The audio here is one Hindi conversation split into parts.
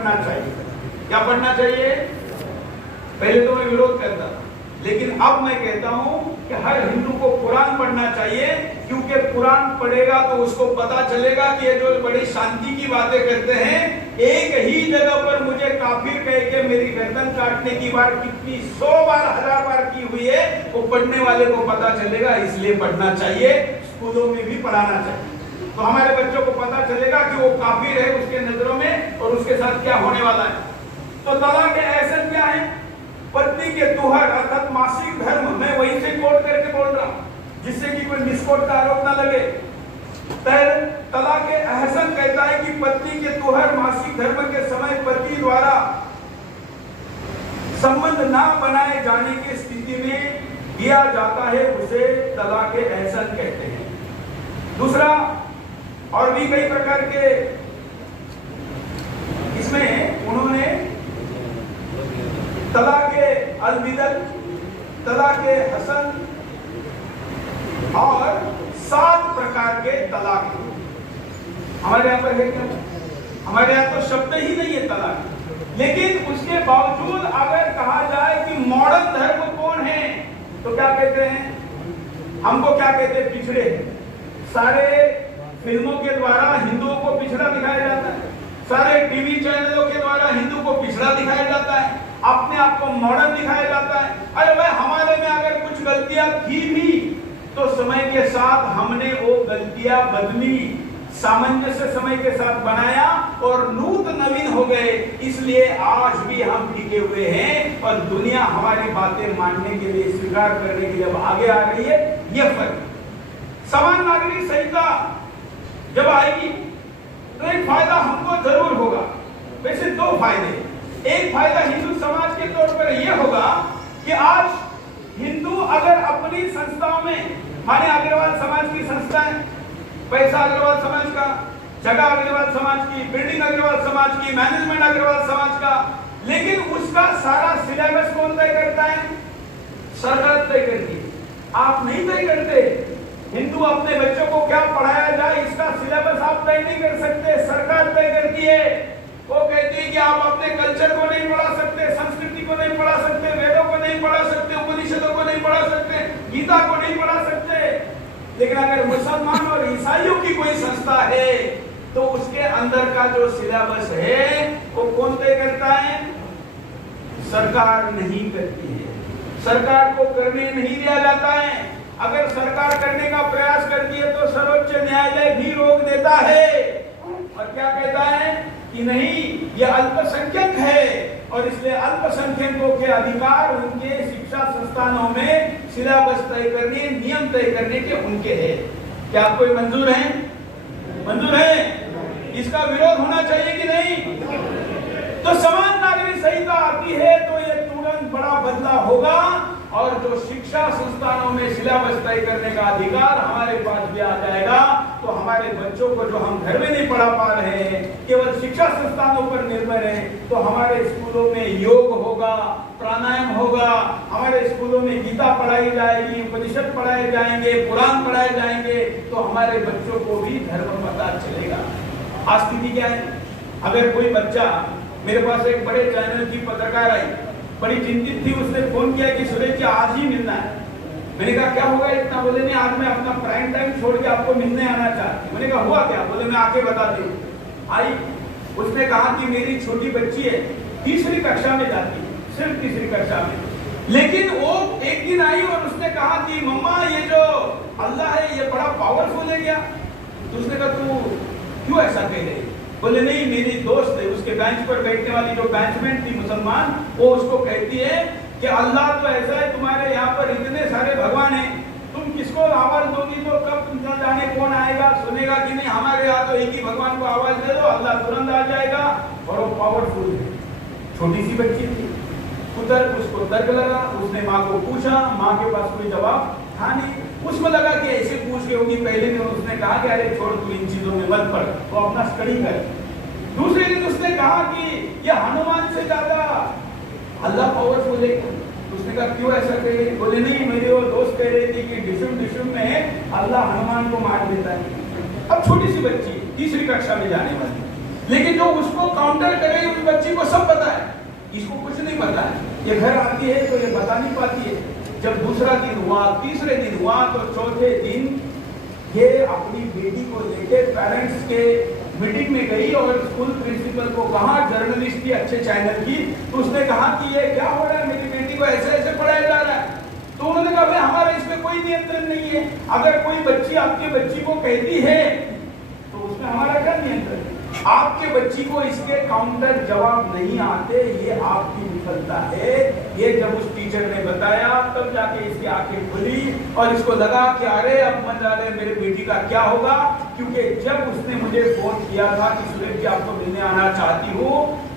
पढ़ना चाहिए। क्या पढ़ना चाहिए? पहले तो मैं विरोध करता था, लेकिन अब मैं कहता हूं कि हर हिंदू को कुरान पढ़ना चाहिए, क्योंकि कुरान पढ़ेगा तो उसको पता चलेगा कि ये जो बड़ी शांति की बातें करते हैं, एक ही जगह पर मुझे काफिर कह के मेरी गर्दन काटने की बात कितनी 100 बार 1000 बार की हुई है, वो पढ़ने वाले को पता चलेगा। इसलिए पढ़ना चाहिए, स्कूलों में भी पढ़ाना चाहिए, तो हमारे बच्चों को पता चलेगा कि वो काफिर है उसके नजरों में और उसके साथ क्या होने वाला है। तो तलाक के ऐसे क्या है? पत्नी के तुहर अर्थात मासिक धर्म, मैं वहीं से कोट करके बोल रहा हूं जिससे कि कोई मिसकोट का आरोप ना लगे। तलाक के अहसन कहता है कि पत्नी के तुहर मासिक धर्म के समय पति द्वारा संबंध ना बनाए जाने की स्थिति में किया जाता है, उसे तलाक के अहसन कहते हैं। दूसरा, और भी कई प्रकार के इसमें उन्होंने तलाक अलबिदल, तलाक हसन और 7 प्रकार के तलाक हमारे यहाँ पर है क्या? हमारे यहाँ तो शब्द ही नहीं है तलाक, लेकिन उसके बावजूद अगर कहा जाए कि मॉडर्न धर्म कौन है तो क्या कहते हैं? हमको क्या कहते हैं? पिछड़े। सारे फिल्मों के द्वारा हिंदुओं को पिछड़ा दिखाया जाता है, सारे टीवी चैनलों के द्वारा हिंदू को पिछड़ा दिखाया जाता है, अपने आप को मॉडर्न दिखाया जाता है। अरे भाई, हमारे में अगर कुछ गलतियां थी भी तो समय के साथ हमने वो गलतियां बदली, सामंजस्य समय के साथ बनाया और नूतन नवीन हो गए। इसलिए आज भी हम टिके हुए हैं और दुनिया हमारी बातें मानने के लिए, स्वीकार करने के लिए अब आगे आ रही है। यह फर्क। समान नागरिक संहिता जब आएगी तो एक फायदा हमको जरूर होगा। वैसे 2 फायदे। एक फायदा हिंदू समाज के तौर पर यह होगा कि आज हिंदू अगर अपनी संस्थाओं में, माने अग्रवाल समाज की संस्थाएं, पैसा अग्रवाल समाज का, जगह अग्रवाल समाज की, बिल्डिंग अग्रवाल समाज की, मैनेजमेंट अग्रवाल समाज का, लेकिन उसका सारा सिलेबस कौन तय करता है? सरकार तय करती है, आप नहीं तय करते। हिंदू अपने बच्चों को क्या पढ़ाया जाए इसका सिलेबस आप तय नहीं कर सकते, सरकार तय करती है। वो कहती है कि आप अपने कल्चर को नहीं पढ़ा सकते, संस्कृति को नहीं पढ़ा सकते, वेदों को नहीं पढ़ा सकते, उपनिषदों को नहीं पढ़ा सकते, गीता को नहीं पढ़ा सकते। लेकिन अगर मुसलमान और ईसाइयों की कोई संस्था है तो उसके अंदर का जो सिलेबस है वो कौन तय करता है? सरकार नहीं करती है, सरकार को करने नहीं दिया जाता है। अगर सरकार करने का प्रयास करती है तो सर्वोच्च न्यायालय भी रोक देता है और क्या कहता है कि नहीं, ये अल्पसंख्यक है और इसलिए अल्पसंख्यकों के अधिकार उनके शिक्षा संस्थानों में सिलेबस तय करने, नियम तय करने के उनके हैं। क्या आपको मंजूर है? मंजूर है? इसका विरोध होना चाहिए कि नहीं? तो समान नागरिक संहिता आती है तो ये तुरंत बड़ा बदलाव होगा और जो शिक्षा संस्थानों में सिलेबस तय करने का अधिकार हमारे पास भी आ जाएगा, तो हमारे बच्चों को जो हम घर में नहीं पढ़ा पा रहे हैं, केवल शिक्षा संस्थानों पर निर्भर है, तो हमारे स्कूलों में योग होगा, प्राणायाम होगा, हमारे स्कूलों में गीता पढ़ाई जाएगी, उपनिषद पढ़ाए जाएंगे, पुराण पढ़ाए जाएंगे, तो हमारे बच्चों को भी धर्म पता चलेगा। आज स्थिति क्या है? अगर कोई बच्चा, मेरे पास एक बड़े चैनल की पत्रकार आई, बड़ी चिंतित थी, उसने फोन किया कि सुरेश जी आज ही मिलना है। मैंने कहा क्या होगा इतना? बोले नहीं, आज मैं अपना प्राइम टाइम छोड़ के आपको मिलने आना चाहती। मैंने कहा हुआ क्या? बोले मैं आके बताती हूँ। आई, उसने कहा कि मेरी छोटी बच्ची है, 3री कक्षा में जाती है, सिर्फ 3री कक्षा में, लेकिन वो एक दिन आई और उसने कहा कि मम्मा ये जो अल्लाह है ये बड़ा पावरफुल है क्या? तो उसने कहा तू क्यों ऐसा कह रही? बोले नहीं, मेरी दोस्त है, उसके बेंच पर बैठने वाली जो बेंचमेट थी मुसलमान, वो उसको कहती है कि अल्लाह तो ऐसा है, तुम्हारे यहाँ पर इतने सारे भगवान हैं, तुम किसको आवाज दोगी तो कब न जाने कौन आएगा, सुनेगा कि नहीं, हमारे यहाँ तो एक ही भगवान को आवाज दे दो, अल्लाह तुरंत आ जाएगा और वो पावरफुल है। छोटी सी बच्ची थी, उसको तर्क लगा, उसने माँ को पूछा, माँ के पास कोई जवाब था नहीं, उसमें लगा कि ऐसे पूछ के होगी। पहले दिन उसने कहा कि अरे छोड़ तू इन चीजों में मत पड़, तो अपना स्टडी कर। दूसरे दिन उसने कहा कि ये हनुमान से ज्यादा अल्लाह पावरफुल है। उसने कहा क्यों ऐसा कह रही? बोले नहीं, मेरे वो दोस्त कह रही थी कि डिशुम में अल्लाह हनुमान को मार देता है। अब छोटी सी बच्ची 3री कक्षा में जाने वाली, लेकिन जो उसको काउंटर करे उस बच्ची को सब पता है, इसको कुछ नहीं पता है। ये घर आती है तो ये बता नहीं पाती है। जब दूसरा दिन हुआ, तीसरे दिन हुआ, तो चौथे दिन ये अपनी बेटी को लेके पेरेंट्स के मीटिंग में गई और स्कूल प्रिंसिपल को कहा, जर्नलिस्ट की अच्छे चैनल की, तो उसने कहा कि ये क्या हो रहा है, मेरी बेटी को ऐसे ऐसे पढ़ाया जा रहा है। तो उन्होंने कहा भाई हमारा इसमें कोई नियंत्रण नहीं है, अगर कोई बच्ची आपके बच्ची को कहती है तो उसमें हमारा क्या नियंत्रण है। आपके बच्ची को इसके काउंटर जवाब नहीं आते, ये आपकी विफलता है। ये जब उस टीचर ने बताया तब जाके इसकी आंखें खुली और इसको लगा कि अरे अब मत जाने मेरे बेटी का क्या होगा। क्योंकि जब उसने मुझे फोन किया था कि सुरेश जी आपको मिलने आना चाहती हूँ,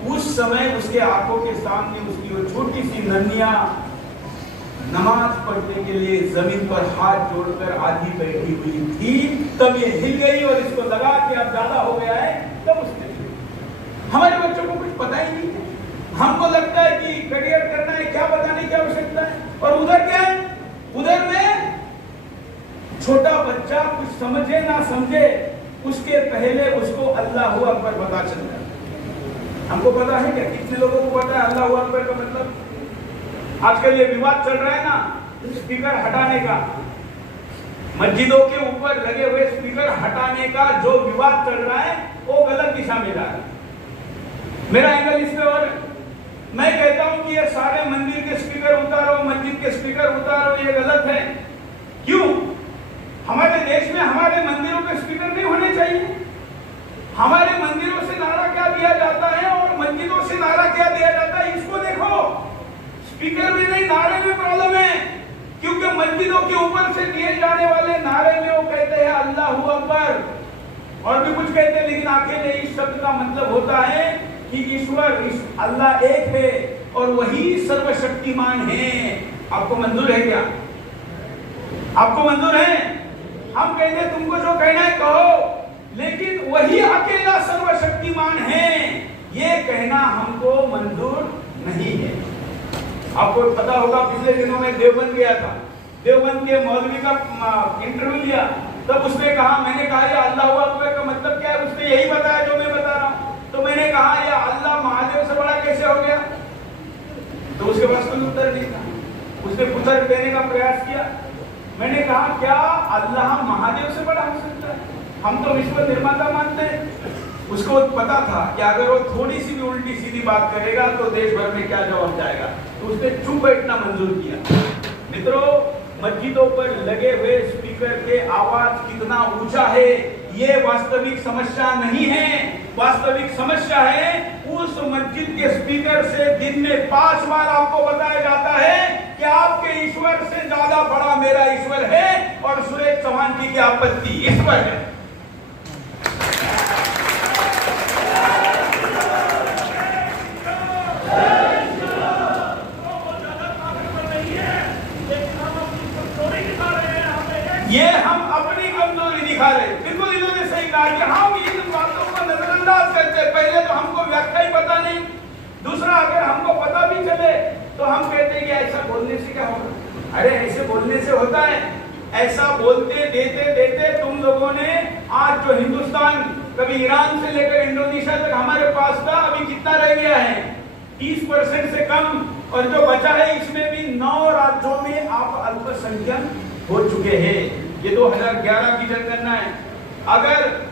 उस समय उसके आंखों के सामने उसकी वो छोटी सी नन्हिया नमाज पढ़ने के लिए जमीन पर हाथ जोड़कर आधी बैठी हुई थी। तब ये हिल गई और इसको लगा कि अब ज्यादा हो गया है, तब उसने। हमारे बच्चों को कुछ पता ही नहीं है, हमको लगता है कि करियर करना है, क्या बताने की आवश्यकता है। और उधर क्या है, उधर में छोटा बच्चा कुछ समझे ना समझे, उसके पहले उसको अल्लाह अकबर पता चल रहा है। हमको पता है क्या, कितने लोगों को पता है अल्लाह अकबर का मतलब? आजकल ये विवाद चल रहा है ना स्पीकर हटाने का, मस्जिदों के ऊपर लगे हुए स्पीकर हटाने का जो विवाद चल रहा है वो गलत दिशा में जा रहा है। मेरा एंगल इस पे और मैं कहता हूं कि ये सारे मंदिर के स्पीकर उतारो, मस्जिद के स्पीकर उतारो, ये गलत है। क्यों? हमारे देश में हमारे मंदिरों के स्पीकर नहीं होने चाहिए। हमारे मंदिरों से नारा क्या दिया जाता है और मस्जिदों से नारा क्या दिया जाता है, इसको देखो। स्पीकर में नहीं, नारे में प्रॉब्लम है। क्योंकि मस्जिदों के ऊपर से दिए जाने वाले नारे में वो कहते हैं अल्लाहू अकबर और भी कुछ कहते हैं, लेकिन आखिर इस शब्द का मतलब होता है कि ईश्वर अल्लाह एक है और वही सर्वशक्तिमान है। आपको मंजूर है क्या? आपको मंजूर है? हम कहते हैं तुमको जो कहना है कहो, लेकिन वही अकेला सर्वशक्तिमान है, ये कहना हमको मंजूर नहीं है। आपको पता होगा पिछले दिनों में देवबंद गया था, देवबंद के मौलवी का इंटरव्यू लिया, तब उसने कहा, मैंने कहा ये अल्लाह अकबर का मतलब क्या है? उसने यही बताया जो मैं बता रहा हूँ। तो मैंने कहा ये अल्लाह महादेव से बड़ा कैसे हो गया? तो उसके पास कोई उत्तर नहीं था। उसने उत्तर देने का प्रयास किया। मैंने कहा क्या अल्लाह महादेव से बड़ा हो सकता है? हम तो विश्व निर्माता मानते हैं। उसको पता था कि अगर वो थोड़ी सी भी उल्टी सीधी बात करेगा तो देश भर में क्या जवाब जाएगा, तो उसने चुप बैठना मंजूर किया। मित्रों, मस्जिदों पर लगे हुए स्पीकर के आवाज कितना ऊंचा है ये वास्तविक समस्या नहीं है। वास्तविक समस्या है उस मस्जिद के स्पीकर से दिन में 5 बार आपको बताया जाता है कि आपके ईश्वर से ज्यादा बड़ा मेरा ईश्वर है और सुरेश चौहान जी की आपत्ति ईश्वर है। ये हम अपनी कमजोरी दिखा रहे। बिल्कुल इन्होंने सही कहा कि हम इन बातों को नजरअंदाज करते। पहले तो हमको व्याख्या ही पता नहीं, दूसरा अगर हमको पता भी चले तो हम कहते हैं कि ऐसा बोलने से क्या होगा। अरे ऐसे बोलने से होता है। ऐसा बोलते देते देते तुम लोगों ने आज जो हिंदुस्तान कभी ईरान से लेकर इंडोनेशिया तक हमारे पास था, अभी कितना रह गया है? 30% से कम। और जो बचा है इसमें भी 9 राज्यों में आप अल्पसंख्यक हो चुके हैं। ये 2011 की जनगणना है। अगर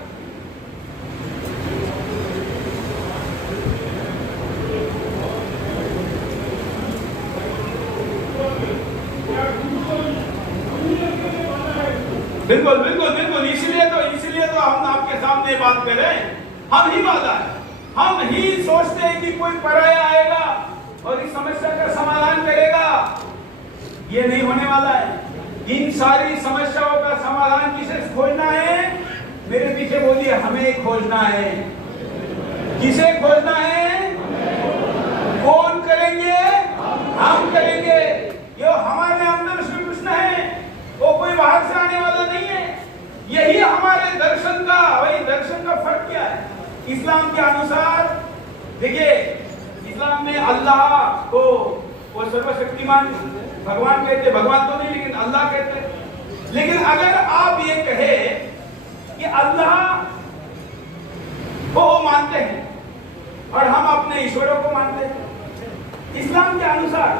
बिल्कुल बिल्कुल बिल्कुल, इसीलिए तो हम आपके सामने बात कर रहे हैं। हम ही वादा है, हम ही सोचते हैं कि कोई पराया आएगा और इस समस्या का समाधान करेगा। ये नहीं होने वाला है। इन सारी समस्याओं का समाधान किसे खोजना है? मेरे पीछे बोलिए, हमें खोजना है। किसे खोजना है? कौन करेंगे? हम करेंगे। ये हमारे अंदर श्री कृष्ण है, वो कोई बाहर से आने वाला नहीं है। यही हमारे दर्शन का, वही दर्शन का फर्क क्या है? इस्लाम के अनुसार देखिए, इस्लाम में अल्लाह को वो सर्वशक्तिमान भगवान कहते, भगवान तो नहीं लेकिन अल्लाह कहते। लेकिन अगर आप ये कहे कि अल्लाह वो मानते हैं और हम अपने ईश्वरों को मानते हैं। इस्लाम के अनुसार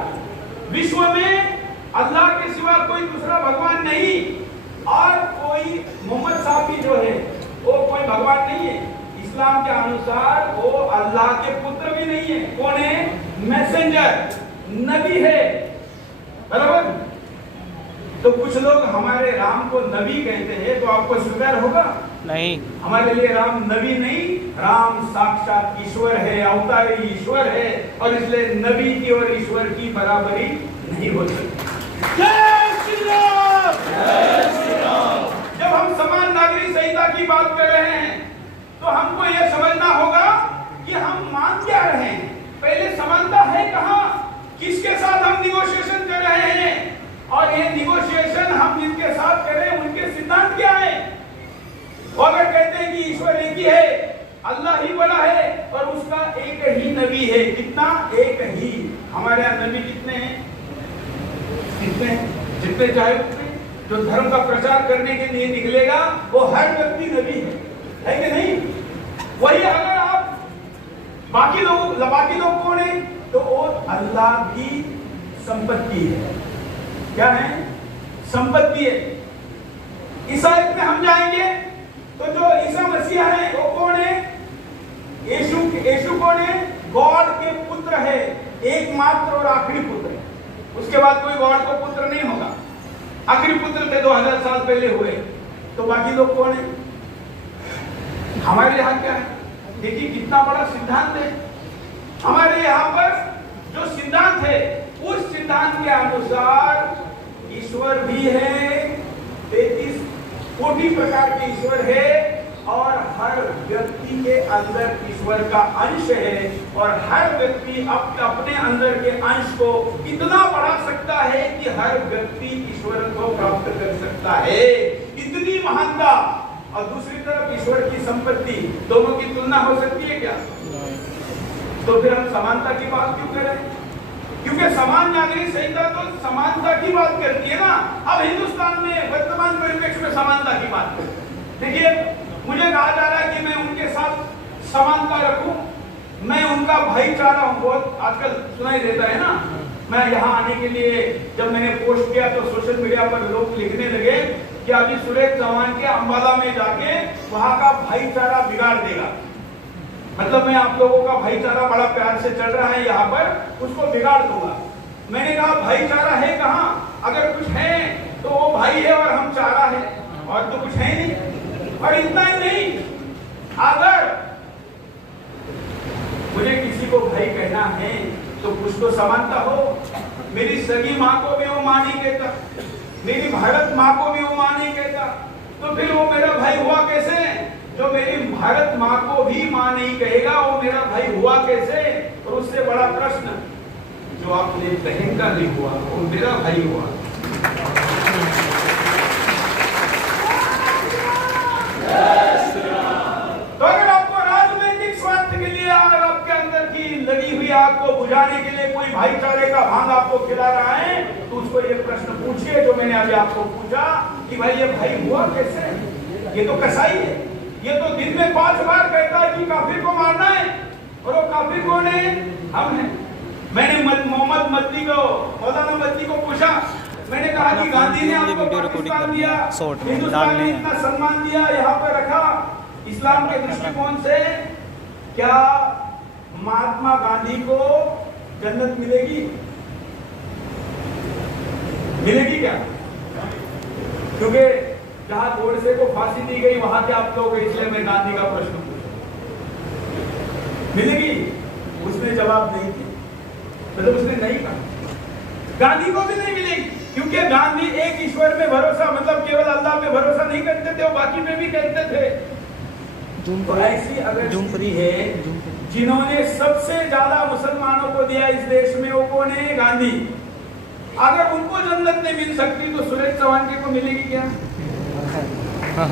विश्व में अल्लाह के सिवा कोई दूसरा भगवान नहीं, और कोई मोहम्मद साहब भी जो है वो कोई भगवान नहीं है। इस्लाम के अनुसार वो अल्लाह के पुत्र भी नहीं है। कौन है? मैसेंजर, नबी है, बराबर। तो कुछ लोग हमारे राम को नबी कहते हैं, तो आपको स्वीकार होगा? नहीं। हमारे लिए राम नबी नहीं, राम साक्षात ईश्वर है, अवतारी ईश्वर है, और इसलिए नबी की और ईश्वर की बराबरी नहीं हो सकती। जय श्री राम! जय श्री राम! जब हम समान नागरिक संहिता की बात कर रहे हैं तो हमको यह समझना होगा कि हम मान क्या रहे हैं। पहले समानता है कहाँ? किसके साथ हम निगोशिएशन कर रहे हैं, और ये निगोशिएशन हम जिनके साथ कर रहे हैं उनके सिद्धांत क्या है। वो अगर कहते हैं कि ईश्वर एक ही है, अल्लाह ही बड़ा है, और उसका एक ही नबी है, कितना? एक ही। हमारे यहाँ नबी कितने हैं? कितने? जितने चाहे उतने। जो धर्म का प्रचार करने के लिए निकलेगा वो हर व्यक्ति नबी है कि नहीं? वही अगर आप बाकी लोग कौन है? तो वो अल्लाह की संपत्ति है। क्या है? संपत्ति है। ईसाईयत में हम जाएंगे तो जो ईसा मसीह है वो कौन है? यीशु कौन है? गॉड के पुत्र है, एकमात्र और आखिरी पुत्र है। उसके बाद कोई गॉड को पुत्र नहीं होगा। आखिरी पुत्र थे 2000 साल पहले हुए। तो बाकी लोग कौन है? हमारे यहाँ क्या है? देखिए कितना बड़ा सिद्धांत है। हमारे यहाँ पर जो सिद्धांत है उस सिद्धांत के अनुसार ईश्वर भी है, 33 कोटि प्रकार के ईश्वर है, और हर व्यक्ति के अंदर ईश्वर का अंश है, और हर व्यक्ति अपने अंदर के अंश को इतना बढ़ा सकता है कि हर व्यक्ति ईश्वर को प्राप्त कर सकता है। इतनी महानता और दूसरी तरफ ईश्वर की संपत्ति, दोनों की तुलना हो सकती है क्या? तो फिर हम समानता की बात क्यों करें? क्योंकि समान नागरिक संहिता तो समानता की बात करती है ना। अब हिंदुस्तान में वर्तमान परिप्रेक्ष्य में समानता की बात करें। देखिए, मुझे कहा जा रहा है कि मैं उनके साथ समानता रखूं, मैं उनका भाईचारा हूं। बहुत आजकल सुनाई देता है ना। मैं यहाँ आने के लिए जब मैंने पोस्ट किया तो सोशल मीडिया पर लोग लिखने लगे कि अभी सुरेश चौहान के अंबाला में जाके वहां का भाईचारा बिगाड़ देगा। मतलब मैं आप लोगों का भाईचारा बड़ा प्यार से चल रहा है यहाँ पर, उसको बिगाड़ दूंगा। मैंने कहा भाईचारा है कहाँ? अगर कुछ है तो वो भाई है और हम चारा है, और तो कुछ है नहीं। और इतना ही नहीं, अगर मुझे किसी को भाई कहना है तो कुछ तो समानता हो। मेरी सगी माँ को भी वो माँ नहीं कहता, मेरी भारत माँ को भी वो माँ नहीं कहता, तो फिर वो मेरा भाई हुआ कैसे? जो मेरी भारत माँ को भी माँ नहीं कहेगा वो मेरा भाई हुआ कैसे? और उससे बड़ा प्रश्न, जो आपने बहन का नहीं हुआ वो मेरा भाई हुआ। तो अगर आपको राजनीतिक स्वार्थ के लिए और आपके अंदर की लगी हुई आग को बुझाने के लिए कोई भाईचारे का भांग आपको खिला रहा है, तो उसको ये प्रश्न पूछिए जो मैंने अभी आपको पूछा कि भाई ये भाई हुआ कैसे? ये तो कसाई है, ये तो दिन में 5 बार कहता है कि काफिर को मारना है, और वो काफिर कौन है? हम हैं। मैंने मौलाना मदनी को पूछा, मैंने कहा कि गांधी ने आपको पाकिस्तान दिया, हिंदुस्तान ने इतना सम्मान दिया, यहाँ पर रखा, इस्लाम के दृष्टिकोण से क्या महात्मा गांधी को जन्नत मिलेगी? मिलेगी क्या? क्योंकि जहां गोडसे को फांसी दी गई वहां के आप लोग, इसलिए मैं गांधी का प्रश्न पूछा, मिलेगी? उसने जवाब नहीं दिया, मतलब उसने नहीं कहा। गांधी को भी नहीं मिलेगी, क्योंकि गांधी एक ईश्वर में भरोसा, मतलब केवल अल्लाह पे भरोसा नहीं करते थे, वो बाकी पे भी कहते थे। तो ऐसी अगर स्थिति है, जिन्होंने सबसे ज्यादा मुसलमानों को दिया इस देश में, वो कौन है? गांधी। अगर उनको जन्नत नहीं मिल सकती तो सुरेश चौहान को मिलेगी क्या?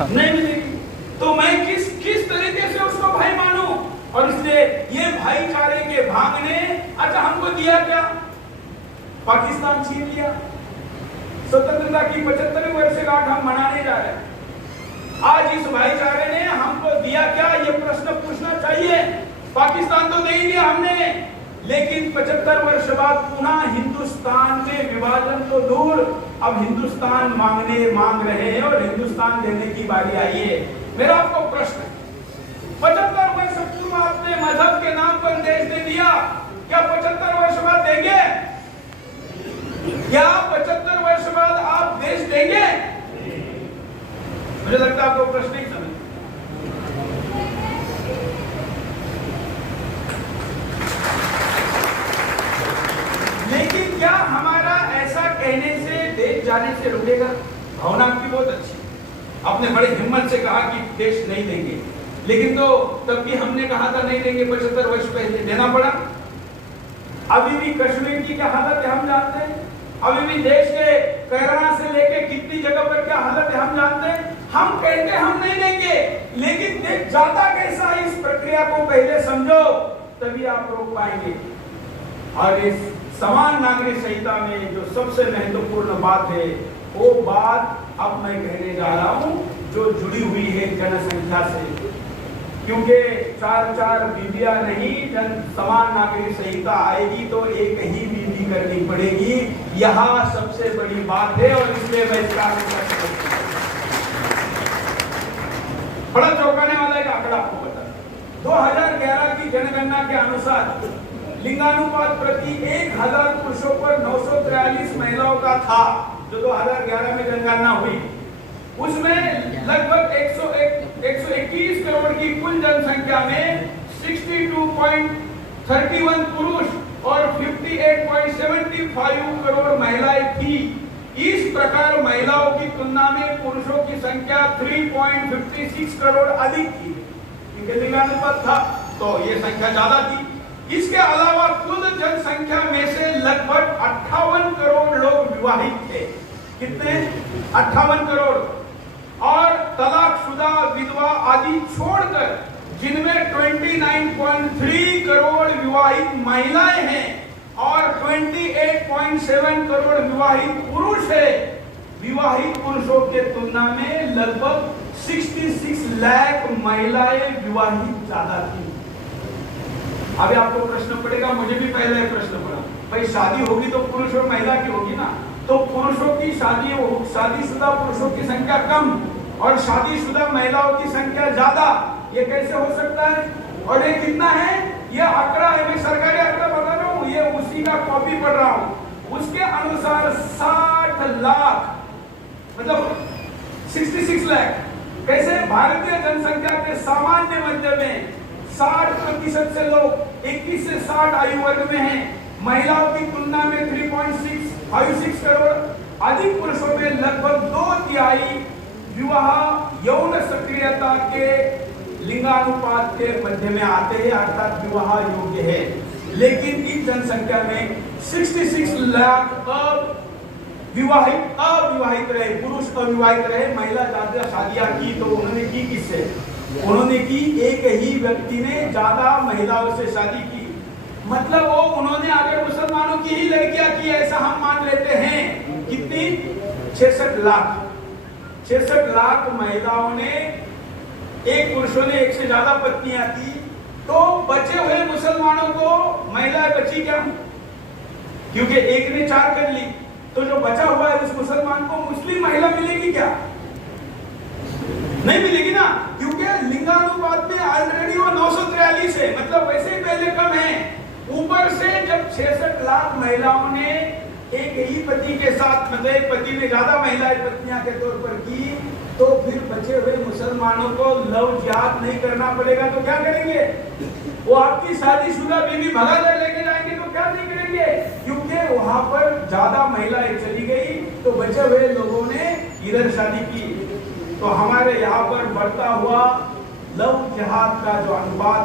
नहीं मिलेगी। तो मैं किस तरीके से उसको भाई मानूं? और इसलिए ये भाईचारे के भाग ने अच्छा हमको दिया क्या? पाकिस्तान छीन लिया, स्वतंत्रता की 75वीं वर्षगांठ हम मनाने जा रहे हैं। आज इस भाईचारे ने हमको दिया क्या? ये प्रश्न पूछना पाकिस्तान तो दे ही दिया हमने, लेकिन 75 वर्ष बाद पुनः हिंदुस्तान में विभाजन तो दूर, अब हिंदुस्तान मांग रहे हैं और हिंदुस्तान देने की बारी आई है। मेरा आपको प्रश्न है, 75 वर्ष पूर्व आपने मजहब के नाम पर देश दे दिया, क्या 75 वर्ष बाद देंगे? क्या 75 वर्ष बाद आप देश देंगे? मुझे लगता है आपको प्रश्न ही समझ। लेकिन क्या हमारा ऐसा कहने से देश जाने से रुकेगा? भावना आपकी बहुत अच्छी, आपने बड़े हिम्मत से कहा कि देश नहीं देंगे, लेकिन तो तब भी हमने कहा था नहीं देंगे, 75 वर्ष पहले देना पड़ा। अभी भी कश्मीर की क्या हालत है हम जानते हैं, अभी भी देश के केरला से लेके कितनी जगह पर क्या हालत है हम जानते हैं। हम कहते हम नहीं देंगे, लेकिन देश जाता कैसा है इस प्रक्रिया को पहले समझो, तभी आप रोक पाएंगे। और इस समान नागरिक संहिता में जो सबसे महत्वपूर्ण बात है, वो बात अब मैं कहने जा रहा हूं जो जुड़ी हुई है जनसंख्या से, क्योंकि 4 बीबियां नहीं, समान नागरिक संहिता आएगी तो एक ही बीबी करनी पड़ेगी। यहाँ सबसे बड़ी बात है और इसलिए मैं इसका बड़ा चौंकाने वाला एक आंकड़ा आपको बता। 2011 की जनगणना के अनुसार लिंगानुपात प्रति 1000 पुरुषों पर 943 महिलाओं का था, जो 2011 में जनगणना हुई। उसमें लगभग 121 करोड़ की कुल जनसंख्या में 62.31 पुरुष और 58.75 करोड़ महिलाएं थी। इस प्रकार महिलाओं की तुलना में पुरुषों की संख्या 3.56 करोड़ अधिक थी, क्योंकि लिंगानुपात था तो ये संख्या ज्यादा थी। इसके अलावा कुल जनसंख्या में से लगभग 58 करोड़ लोग विवाहित थे। कितने? 58 करोड़। और तलाकशुदा, विधवा आदि छोड़कर जिनमें 29.3 करोड़ विवाहित महिलाएं हैं और 28.7 करोड़ विवाहित पुरुष है। विवाहित पुरुषों के तुलना में लगभग 66 लाख महिलाएं विवाहित ज्यादा थी। अभी आपको प्रश्न पड़ेगा, मुझे भी पहले प्रश्न पड़ा, भाई शादी होगी तो पुरुष और महिला की होगी ना, तो पुरुषों की शादीशुदा पुरुषों की संख्या कम और शादीशुदा महिलाओं की संख्या ज्यादा, ये कैसे हो सकता है? और ये कितना है? ये आंकड़ा है, मैं सरकारी आंकड़ा बता रहा हूँ, ये उसी का कॉपी पढ़ रहा हूँ। उसके अनुसार 60 लाख, मतलब 66 लाख। कैसे? भारतीय जनसंख्या के सामान्य मध्य में 60% से लोग 21 से 60 आयु वर्ग में हैं। महिलाओं की तुलना में 3.56 करोड़ अधिक पुरुषों में लगभग 2/3 विवाह यौन सक्रियता के लिंगानुपात के मध्य में आते हैं, अर्थात विवाह योग्य है। लेकिन इस जनसंख्या में 66 लाख अविवाहित रहे, पुरुष अविवाहित रहे। महिला ज्यादा शादियां की तो उन्होंने की किससे? उन्होंने की एक ही व्यक्ति ने ज्यादा महिलाओं से शादी की, मतलब वो उन्होंने अगर मुसलमानों की ही लड़कियां की ऐसा हम मान लेते हैं। कितनी? 66 लाख महिलाओं ने, एक पुरुषों ने एक से ज्यादा पत्नियां की, तो बचे हुए मुसलमानों को महिलाएं बची क्या? क्योंकि एक ने 4 कर ली, तो जो बचा हुआ है उस मुसलमान को मुस्लिम महिला मिलेगी क्या? नहीं मिलेगी ना, क्योंकि लिंगानुपात में ऑलरेडी वो 943 है, मतलब वैसे ही पहले कम है। ऊपर से जब 66 लाख महिलाओं ने एक ही पति के साथ, मतलब एक पति ने ज्यादा महिलाएं पत्नियां के तौर पर की, तो फिर बचे हुए मुसलमानों को लव जिहाद नहीं करना पड़ेगा तो क्या करेंगे? वो आपकी शादीशुदा बीवी भगा कर लेके जाएंगे तो क्या नहीं करेंगे? क्योंकि वहां पर ज्यादा महिलाएं चली गई तो बचे हुए लोगों ने इधर शादी की। तो हमारे यहाँ पर बढ़ता हुआ लव जिहाद का जो अनुपात